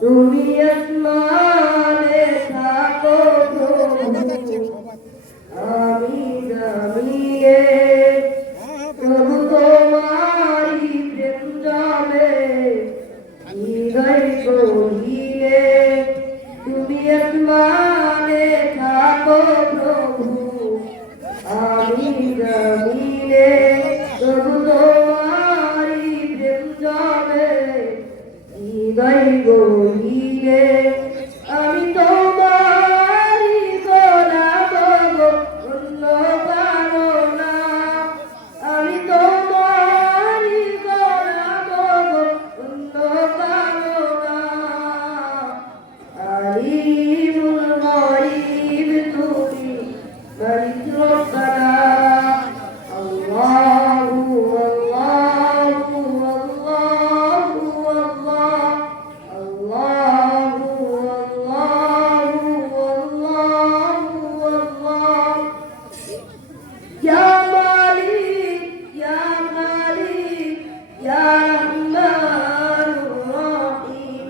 তুমি আসমানে থাকো প্রভু, আমি জানিয়ে প্রভু তোমারি প্রেম জানে হৃদয় গহীনে। তুমি আসমানে থাকো প্রভু, আমি জানিয়ে প্রভু তোমারি প্রেম জানে হৃদয় গহীনে। আমি তোমারি গোলাম গো, অন্য কারো না। আমি তোমারি গোলাম গো, অন্য কারো না। আলিমুল গায়ব তুমি, মালিক রব্বানা। আল্লাহু আল্লাহু আল্লাহু আল্লাহ, আল্লাহু আল্লাহু আল্লাহু আল্লাহ। ইয়া মালিক ইয়া মালিক ইয়া রহমানুর রহিম।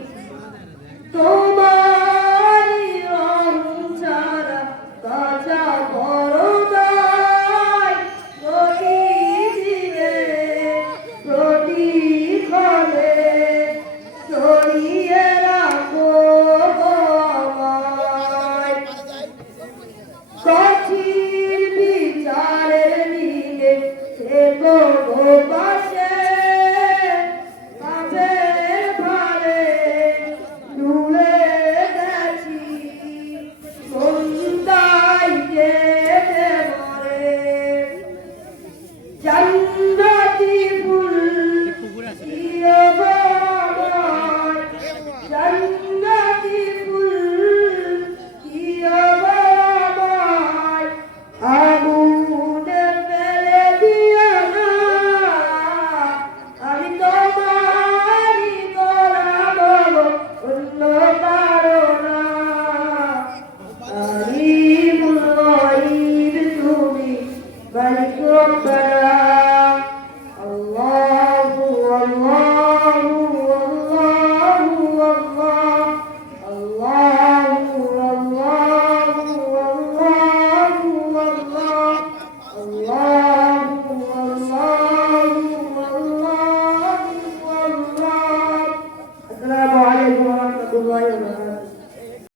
তোমারি রহম ছাড়া বাঁচা বড় দায়। প্রতিদিনে প্রতিক্ষণে ছড়িয়ে রাখো আমায়। কঠিন বিচারের দিনে থেকো গো পাশে। পাপের ভারে ডুবে গেছি, সন্ধ্যায় কেটে মরে। জান্নাতি ফুল দিও গো আমায়, জান্নাতি ফুল দিও গো আমায়। আগুনে ফেলে দিও না, আমি তোমারি গোলাম গো, অন্য কারো না। আলিমুল গায়ব তুমি, মালিক রব্বানা।